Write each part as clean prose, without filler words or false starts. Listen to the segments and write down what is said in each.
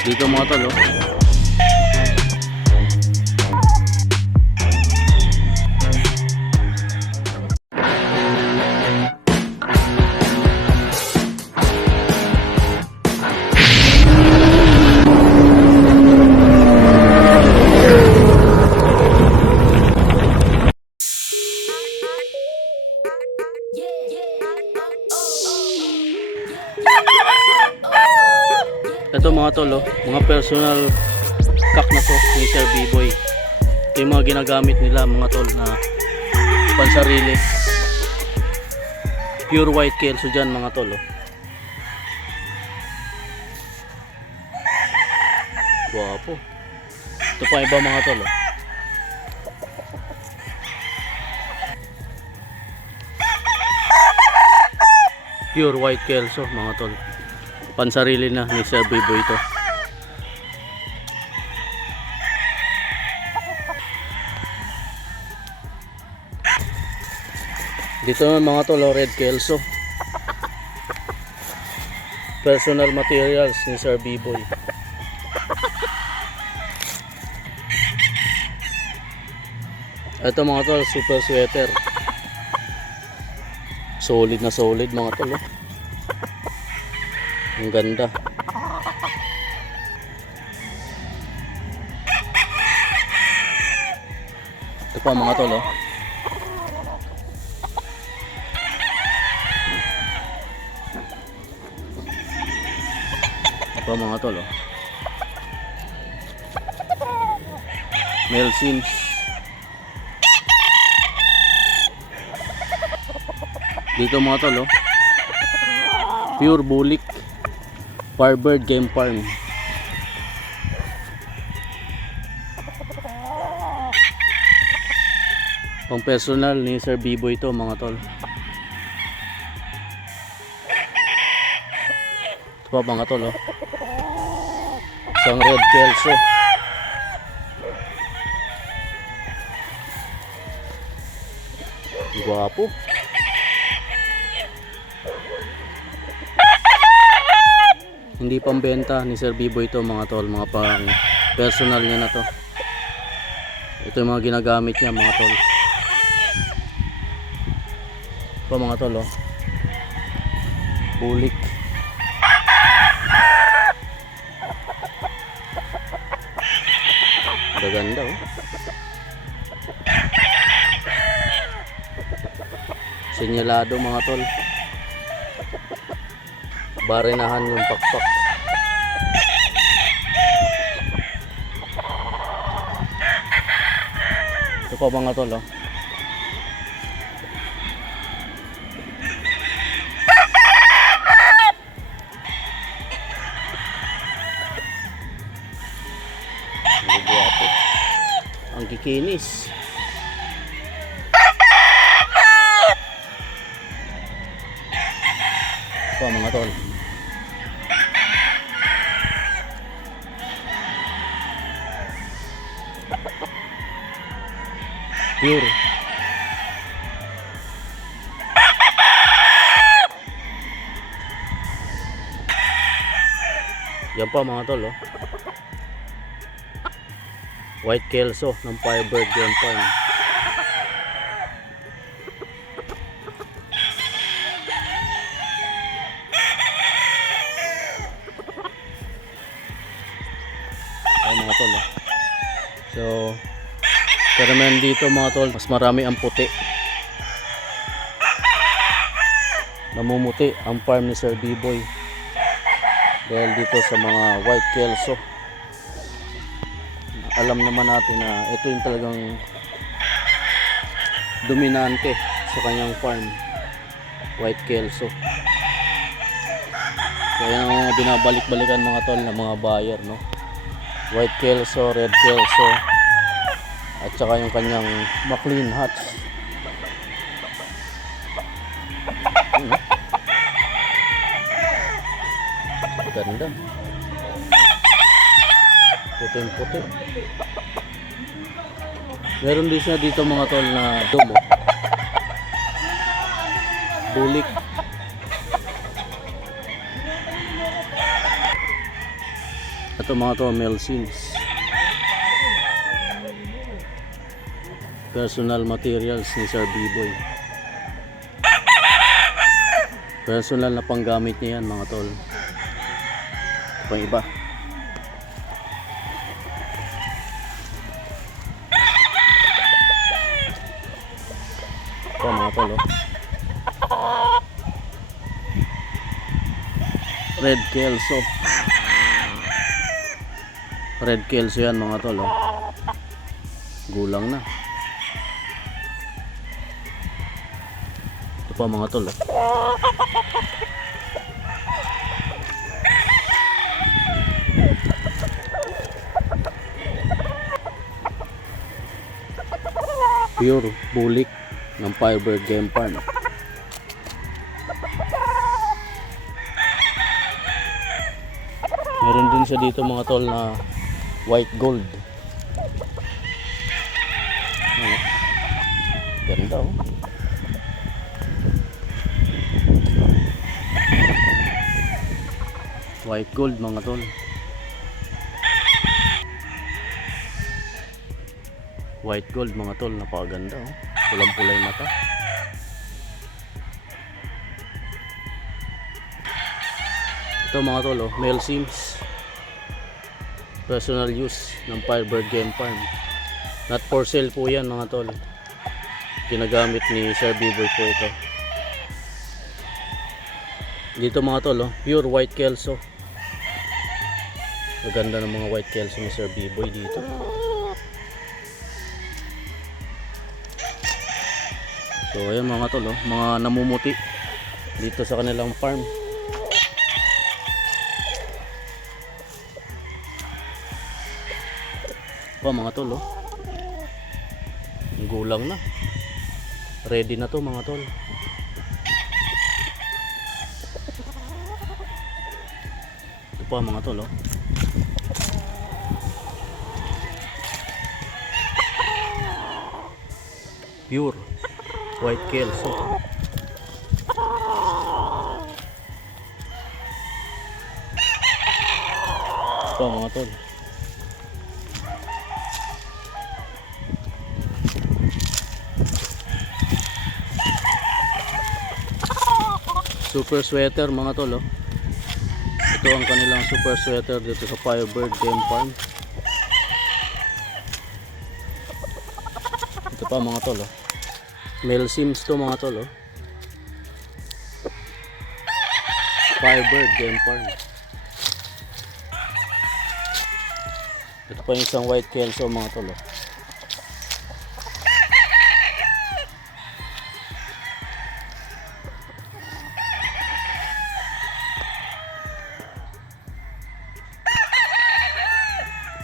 Dito mga tol, oh. Ito mga tol, oh, mga personal cock na to ni Sir B-Boy. Ito yung mga ginagamit nila mga tol na pansarili. Pure white kelso dyan mga tol, oh. Guwapo. Ito pa iba mga tol, oh. Pure white kelso mga tol. Pansarili na ni Sir B-Boy ito. Dito naman mga tol, red kelso. Personal materials ni Sir B-Boy. Ito mga tol, super sweater. Solid na solid mga tol, oh. Ang ganda. Ito pa mga tol, oh. Ito pa mga tol, oh. Male Sims. Dito mga tol, oh. Pure bulik. Firebird Game Farm. Pang personal ni Sir B-Boy ito mga tol. Ito pa mga tol, oh. Isang red kelso. Guwapo. Hindi pambenta ni Sir B-Boy ito mga tol, mga pang personal niya na to. Ito yung mga ginagamit niya mga tol. Ito mga tol, oh. Bulik. Gaganda, oh. Sinyalado mga tol. Barinahan yung pakpak. Ito pa mga tol, oh. Ang kikinis. Ito pa mga tol. Pure. Yan pa mga tol, oh. White kelso ng Firebird Game Farm. Ay mga tol, oh. So pero meron dito mga tol, mas marami ang puti. Namumuti ang farm ni Sir B-Boy dahil dito sa mga white kelso. Alam naman natin na ito yung talagang dominante sa kanyang farm, white kelso. Kaya nga binabalik-balikan mga tol ng mga buyer, no? White kelso, red kelso, at saka yung kanyang McLean hats. Ganda. Puting-puti. Meron din siya dito mga tol na domo. Bulik. Ito mga to, male sims. Personal materials ni Sir B-Boy. Personal na panggamit niya yan mga tol. Ito pang iba. Ito mga tol oh. Red Kelso. Red Kelso yan mga tol oh. Gulang na. Ito pa mga tol oh. Pure bulik ng Firebird Game Farm. Meron din siya dito mga tol na white gold. Ganda oh. White gold mga tol. White gold mga tol, napakaganda oh. Pulang-pulay mata. Ito mga tol oh, male sims. Personal use ng Firebird Game Farm. Not for sale po yan mga tol. Ginagamit ni Sir B-Boy po ito. Dito mga tol oh, pure white kelso. Maganda ng mga white kelso ni Sir B-Boy dito. So ayan mga tol oh, mga namumuti dito sa kanilang farm. Pa mga tol oh. Gulang na. Ready na to mga tol. Ito pa mga tol oh. Pure white kelso. Ito mga tol. Super sweater mga tol oh. Ito ang kanilang super sweater dito sa Firebird Game Farm. Ito pa mga tol oh. Male sims to mga tol oh. Firebird Game Farm. Ito pa yung isang white kelso mga tol oh.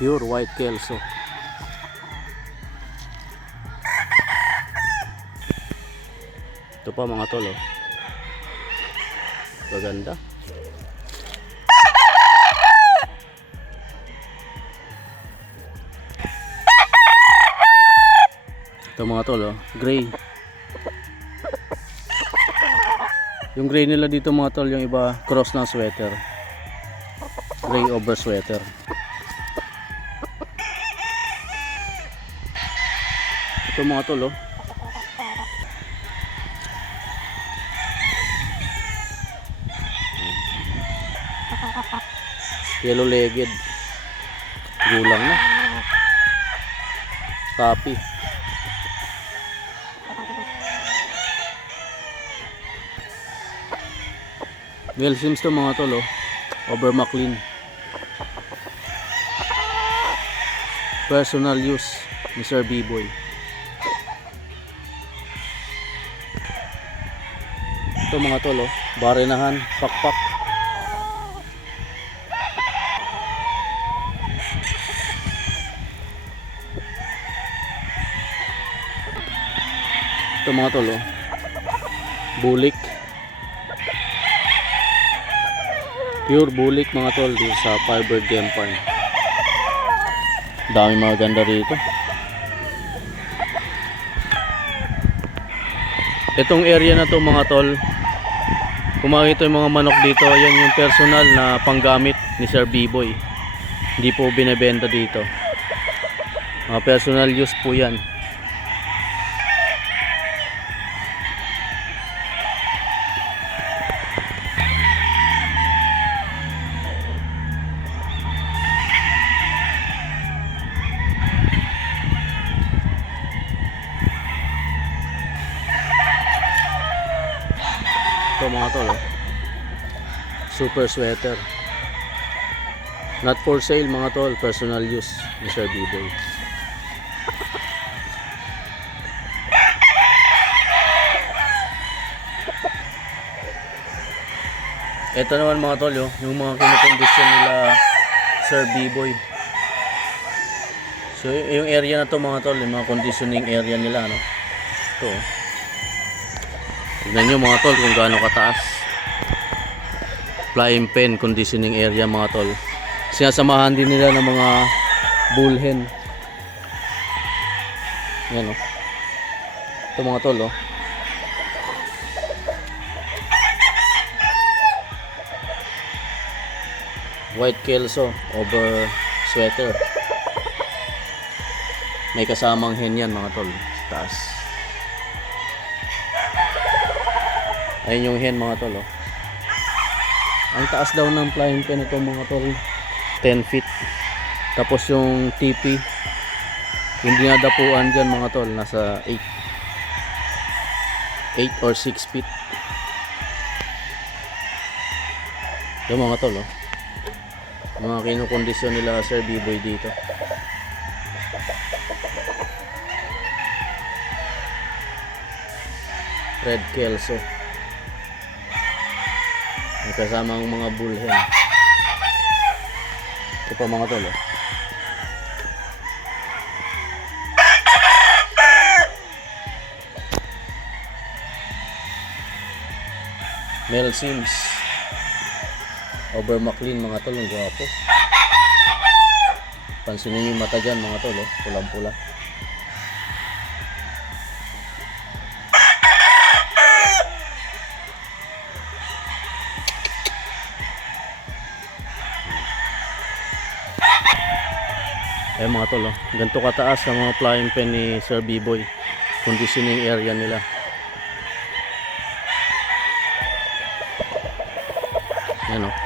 Pure white kelso. Ito pa mga tol oh. Maganda. Ito mga tol oh, gray. Yung gray nila dito mga tol, yung iba cross ng sweater. Gray over sweater. Ito mga tol oh. Yellow legged. Gulang na. Copy. Male sims to mga tol oh. Over McLean. Personal use ni Sir B-Boy. Ito mga tol oh, barinahan, pakpak. Ito mga tol oh, bulik. Pure bulik mga tol dito sa Firebird Game Farm. Dami mga ganda rito. Itong area na to mga tol, kung makikita yung mga manok dito, yan yung personal na panggamit ni Sir B-Boy. Hindi po binebenta dito. Mga personal use po yan. Ito mga tol, oh. Super sweater. Not for sale mga tol, personal use ni Sir B-Boy. Ito naman mga tol, yung mga kinukondisyon nila Sir B-Boy. So yung area na to mga tol, yung mga conditioning area nila, no? Ito, oh. Tignan nyo mga tol kung gaano kataas. Flying pen conditioning area mga tol. Sinasamahan din nila ng mga bullhen. Yan, oh. Ito mga tol, oh. White Kelso over sweater. May kasamang hen yan mga tol sa taas. Ayun yung hen mga tol, oh. Ang taas daw ng flying pen ito mga tol, 10 feet. Tapos yung TP, yung dinadapuan dyan mga tol, nasa 8 or 6 feet. Yung mga tol, oh. Mga kinukondisyon nila Sir B-Boy dito. Red Kelso. May kasamang mga bullhen. Ito pa mga tol, oh. Mel Sims over McLean mga tol, ang gwapo. Pansinin yung mata dyan mga tol, oh. Pulang pula. Eh mga tol, oh. Ganito kataas ang mga flying pen ni Sir B-Boy. Conditioning area nila. Yan, oh.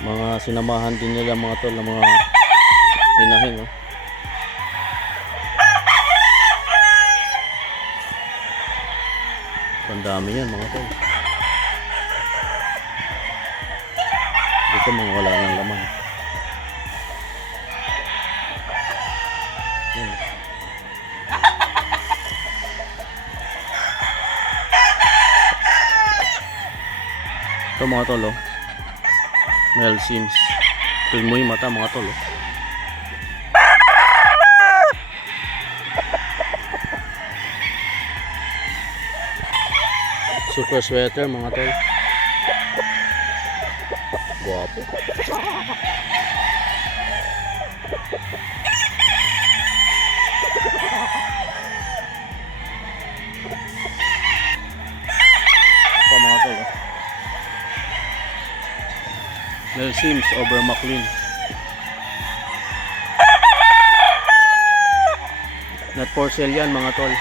Mga sinamahan din nila mga tol ng mga hinahin, oh. Ang dami yan mga tol. Dito mga wala ng laman. Yan. Ito mga tol, oh. Mel Sims. Tignan mo yung mata mga tol, oh. Super sweater mga tol. Guwapo. Ito mga tol, oh. Mel Sims over McLean. Not for sale yan mga tol.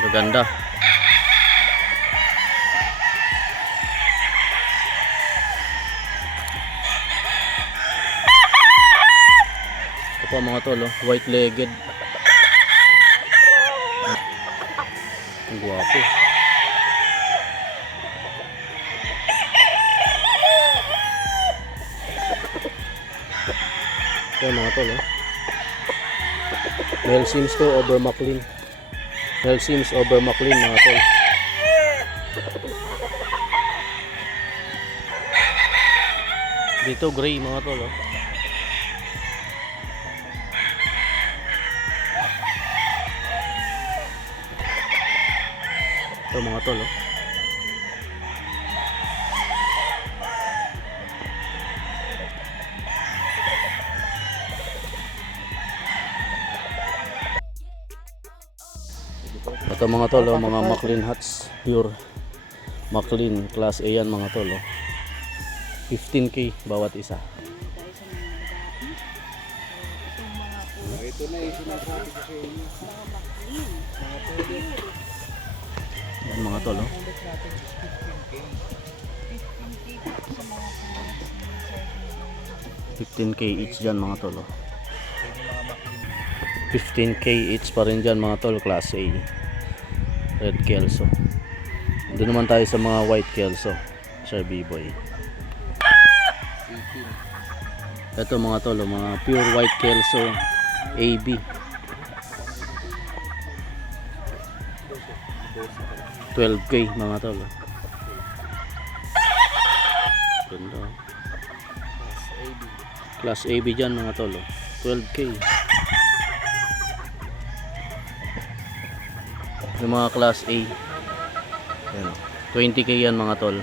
Maganda. Ito pa mga tol, oh. White legged. Ang guwapo. Ito mga tol, oh. Mel Sims to over McLean. Mel Sims over McLean mga tol. Dito gray mga tol, oh. Ito mga tol, oh. Ito mga tol, oh, mga McLean hats, pure McLean class A yan mga tol, oh. 15k bawat isa. Tayo sa mga babae. So, itong mga puro Ito na yung sinasabi ko sa inyo. mga McLean. Yan mga tol, oh. Ulit natin is 15K. 15K sa mga products ng Sir 15k each dyan mga tol, oh. Pwede mga makinig. 15k each pa rin dyan mga tol, class A. Red Kelso. Doon naman tayo sa mga white Kelso, Sir B-Boy. 18. Ito mga tol, oh, mga pure white Kelso AB. 12k mga tol, oh. Ganda, oh. AB. Class AB dyan mga tol, oh. 12k. Yung mga class A, yan, oh. 20k yan mga tol.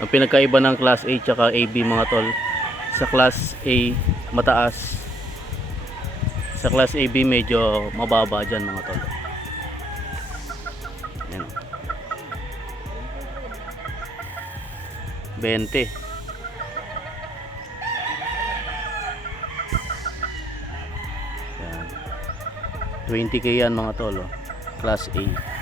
Ang pinagkaiba ng class A tsaka AB mga tol, sa class A mataas, sa class AB medyo mababa dyan mga tol. Yan. 20. Yan. 20k yan mga tol, oh. Class A.